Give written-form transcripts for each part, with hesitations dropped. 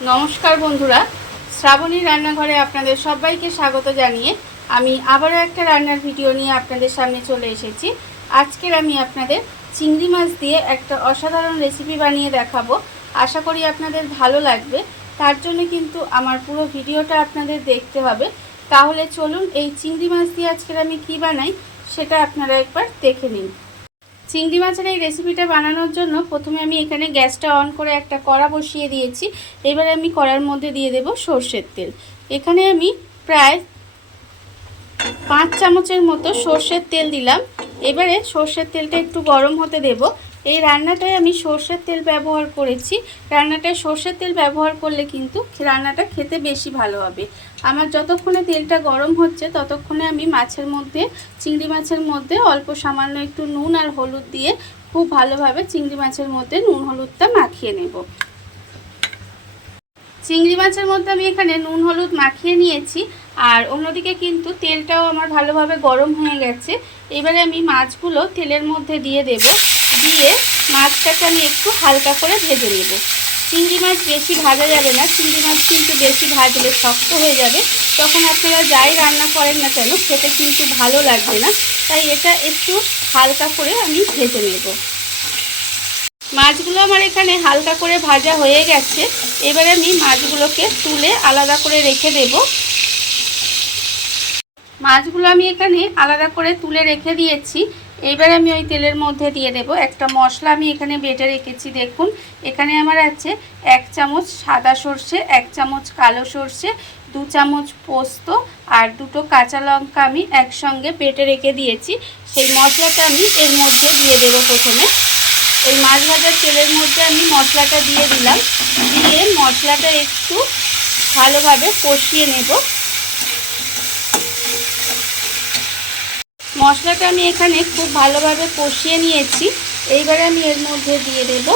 নমস্কার বন্ধুরা, শ্রাবণী রান্নাঘরে আপনাদের সবাইকে স্বাগত জানিয়ে আমি আবারও একটা রান্নার ভিডিও নিয়ে আপনাদের সামনে চলে এসেছি। আজকের আমি আপনাদের চিংড়ি মাছ দিয়ে একটা অসাধারণ রেসিপি বানিয়ে দেখাবো। আশা করি আপনাদের ভালো লাগবে। তার জন্য কিন্তু আমার পুরো ভিডিওটা আপনাদের দেখতে হবে। তাহলে চলুন এই চিংড়ি মাছ দিয়ে আজকের আমি কি বানাই সেটা আপনারা একবার দেখে নিন। চিংড়ি মাছের এই রেসিপিটা বানানোর জন্য প্রথমে আমি এখানে গ্যাসটা অন করে একটা কড়া বসিয়ে দিয়েছি। এবারে আমি কড়ার মধ্যে দিয়ে দেব সর্ষের তেল। এখানে আমি প্রায় 5 চামচের মতো সর্ষের তেল দিলাম। এবারে সর্ষের তেলটা একটু গরম হতে দেব। এই রান্নাটায় আমি সর্ষের তেল ব্যবহার করেছি। রান্নাটায় সর্ষের তেল ব্যবহার করলে কিন্তু রান্নাটা খেতে বেশি ভালো হবে। আমার যতক্ষণে তেলটা গরম হচ্ছে ততক্ষণে আমি মাছের মধ্যে, চিংড়ি মাছের মধ্যে অল্প সামান্য একটু নুন আর হলুদ দিয়ে খুব ভালোভাবে চিংড়ি মাছের মধ্যে নুন হলুদটা মাখিয়ে নেব। চিংড়ি মাছের মধ্যে আমি এখানে নুন হলুদ মাখিয়ে নিয়েছি। আর অন্যদিকে কিন্তু তেলটাও আমার ভালোভাবে গরম হয়ে গেছে। এবারে আমি মাছগুলো তেলের মধ্যে দিয়ে দেব। দিয়ে মাছটাকে আমি একটু হালকা করে ভেজে নেব। চিংড়ি মাছ বেশি ভাজা যাবে না, চিংড়ি মাছ কিন্তু বেশি ভাজলে শক্ত হয়ে যাবে। তখন আপনারা যাই রান্না করেন না কেন খেতে কিন্তু ভালো লাগবে না। তাই এটা একটু হালকা করে আমি ভেজে নেব। মাছগুলো আমার এখানে হালকা করে ভাজা হয়ে গেছে। এবারে আমি মাছগুলোকে তুলে আলাদা করে রেখে দেব। মাছগুলো আমি এখানে আলাদা করে তুলে রেখে দিয়েছি। এবারে আমি ওই তেলের মধ্যে দিয়ে দেব একটা মশলা। আমি এখানে বেটে রেখেছি। দেখুন এখানে আমার আছে 1 চামচ সাদা সর্ষে, 1 চামচ কালো সর্ষে, 2 চামচ পোস্ত আর 2টো কাঁচা লঙ্কা আমি একসঙ্গে বেটে রেখে দিয়েছি। সেই মশলাটা আমি এর মধ্যে দিয়ে দেব। প্রথমে এই মাছ ভাজার তেলের মধ্যে আমি মশলাটা দিয়ে দিলাম। দিয়ে মশলাটা একটু ভালোভাবে কষিয়ে নেব। মশলাটা আমি এখানে খুব ভালোভাবে কষিয়ে নিয়েছি। এইবারে আমি এর মধ্যে দিয়ে দেব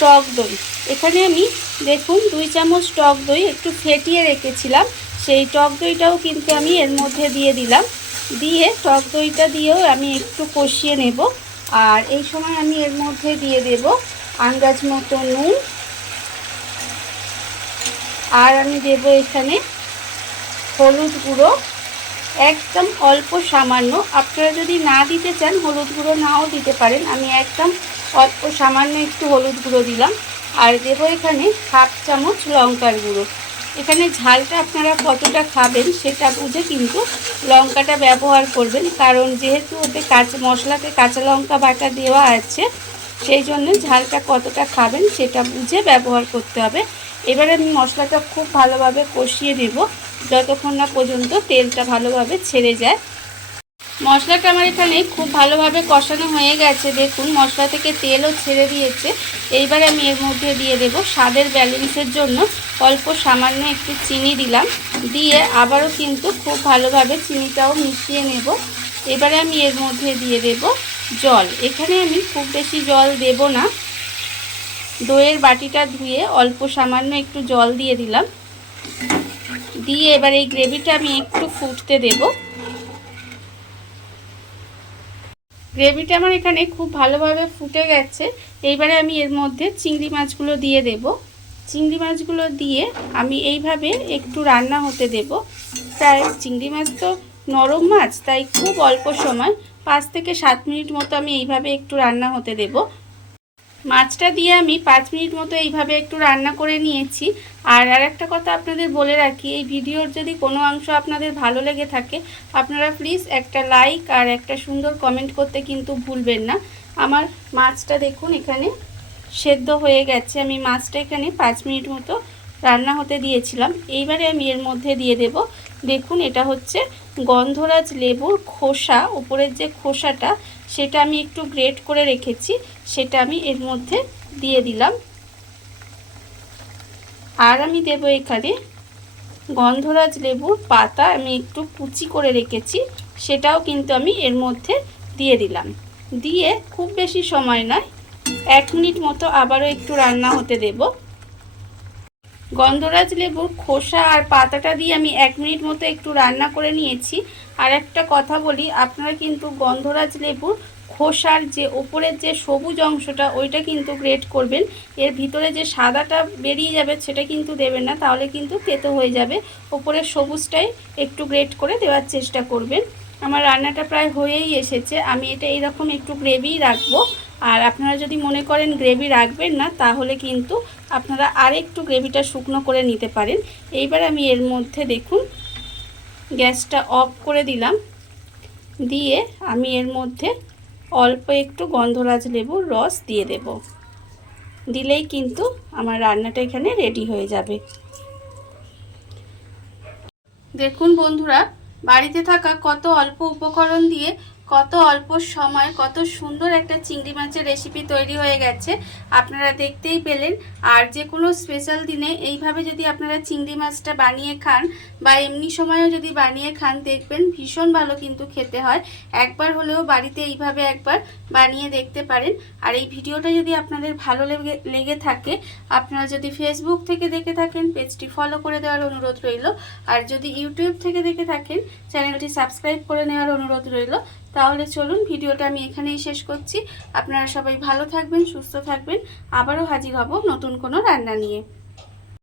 টক দই। এখানে আমি দেখুন 2 চামচ টক দই একটু ফেটিয়ে রেখেছিলাম। সেই টক দইটাও কিন্তু আমি এর মধ্যে দিয়ে দিলাম। দিয়ে টক দইটা দিয়েও আমি একটু কষিয়ে নেব। আর এই সময় আমি এর মধ্যে দিয়ে দেব আন্দাজ মতো নুন। আর আমি দেব এখানে হলুদ গুঁড়ো একদম অল্প সামান্য। আপনারা যদি না দিতে চান হলুদ গুঁড়ো নাও দিতে পারেন। আমি একদম অল্প সামান্য একটু হলুদ গুঁড়ো দিলাম। আর দেব এখানে 1/2 চামচ লঙ্কার গুঁড়ো। এখানে ঝালটা আপনারা কতটা খাবেন সেটা বুঝে কিন্তু লঙ্কাটা ব্যবহার করবেন। কারণ যেহেতু ওতে মশলাতে কাঁচা লঙ্কা বাটা দেওয়া আছে, সেই জন্য ঝালটা কতটা খাবেন সেটা বুঝে ব্যবহার করতে হবে। এবারে আমি মশলাটা খুব ভালোভাবে কষিয়ে নেব যতক্ষণ না পর্যন্ত তেলটা ভালোভাবে ছেড়ে যায়। মশলাটা আমার এখানে খুব ভালোভাবে কষানো হয়ে গেছে। দেখুন মশলা থেকে তেলও ছেড়ে দিয়েছে। এইবারে আমি এর মধ্যে দিয়ে দেব স্বাদের ব্যালেন্সের জন্য অল্প সামান্য একটু চিনি দিলাম। দিয়ে আবারও কিন্তু খুব ভালোভাবে চিনিটাও মিশিয়ে নেব। এবারে আমি এর মধ্যে দিয়ে দেব জল। এখানে আমি খুব বেশি জল দেব না। দইয়ের বাটিটা ধুয়ে অল্প সামান্য একটু জল দিয়ে দিলাম। দিয়ে এবার এই গ্রেভিটা আমি একটু ফুটতে দেব। গ্রেভিটা আমার এখানে খুব ভালোভাবে ফুটে গেছে। এইবারে আমি এর মধ্যে চিংড়ি মাছগুলো দিয়ে দেব। চিংড়ি মাছগুলো দিয়ে আমি এইভাবে একটু রান্না হতে দেব। প্রায় চিংড়ি মাছ তো নরম মাছ, তাই খুব অল্প সময় 5 থেকে 7 মিনিট মতো আমি এইভাবে একটু রান্না হতে দেব। মাছটা দিয়ে আমি 5 মিনিট মতো এইভাবে একটু রান্না করে নিয়েছি। আর একটা কথা আপনাদের বলে রাখি, এই ভিডিওর যদি কোনো অংশ আপনাদের ভালো লেগে থাকে আপনারা প্লিজ একটা লাইক আর একটা সুন্দর কমেন্ট করতে কিন্তু ভুলবেন না। আমার মাছটা দেখুন এখানে সেদ্ধ হয়ে গেছে। আমি মাছটা এখানে 5 মিনিট মতো রান্না হতে দিয়েছিলাম। এইবারে আমি এর মধ্যে দিয়ে দেব, দেখুন এটা হচ্ছে গন্ধরাজ লেবুর খোসা। উপরের যে খোসাটা সেটা আমি একটু গ্রেট করে রেখেছি, সেটা আমি এর মধ্যে দিয়ে দিলাম। আর আমি দেব এখানে গন্ধরাজ লেবুর পাতা আমি একটু কুচি করে রেখেছি, সেটাও কিন্তু আমি এর মধ্যে দিয়ে দিলাম। দিয়ে খুব বেশি সময় নয়, 1 মিনিট মতো আবারও একটু রান্না হতে দেব। গন্ধরাজ লেবুর খোসা আর পাতাটা দিয়ে আমি 1 মিনিট মতো একটু রান্না করে নিয়েছি। আর একটা কথা বলি, আপনারা কিন্তু গন্ধরাজ লেবুর খোসার যে ওপরের যে সবুজ অংশটা ওইটা কিন্তু গ্রেট করবেন। এর ভিতরে যে সাদাটা বেরিয়ে যাবে সেটা কিন্তু দেবেন না, তাহলে কিন্তু তেতো হয়ে যাবে। ওপরের সবুজটাই একটু গ্রেট করে দেওয়ার চেষ্টা করবেন। আমার রান্নাটা প্রায় হয়েই এসেছে। আমি এটা এইরকম একটু গ্রেভি রাখবো। আর আপনারা যদি মনে করেন গ্রেভি রাখবেন না, তাহলে কিন্তু আপনারা আরেকটু গ্রেভিটা শুকনো করে নিতে পারেন। এইবার আমি এর মধ্যে দেখুন গ্যাসটা অফ করে দিলাম, দিয়ে আমি এর মধ্যে অল্প একটু গন্ধরাজ লেবুর রস দিয়ে দেব। দিলেই কিন্তু আমার রান্নাটা এখানে রেডি হয়ে যাবে। দেখুন বন্ধুরা, বাড়িতে থাকা কত অল্প উপকরণ দিয়ে কত অল্প সময় কত সুন্দর একটা চিংড়ি মাছের রেসিপি তৈরি হয়ে গেছে, আপনারা দেখতেই পেলেন। আর যে কোনো স্পেশাল দিনে এইভাবে যদি আপনারা চিংড়ি মাছটা বানিয়ে খান বা এমনি সময়ও যদি বানিয়ে খান, দেখবেন ভীষণ ভালো কিন্তু খেতে হয়। একবার হলেও বাড়িতে এইভাবে একবার বানিয়ে দেখতে পারেন। আর এই ভিডিওটা যদি আপনাদের ভালো লেগে থাকে, আপনারা যদি ফেসবুক থেকে দেখে থাকেন পেজটি ফলো করে দেওয়ার অনুরোধ রইল। আর যদি ইউটিউব থেকে দেখে থাকেন চ্যানেলটি সাবস্ক্রাইব করে নেওয়ার অনুরোধ রইল। তাহলে চলুন ভিডিওটা আমি এখানেই শেষ করছি। আপনারা সবাই ভালো থাকবেন, সুস্থ থাকবেন। আবারও হাজির হব নতুন কোনো রান্না নিয়ে।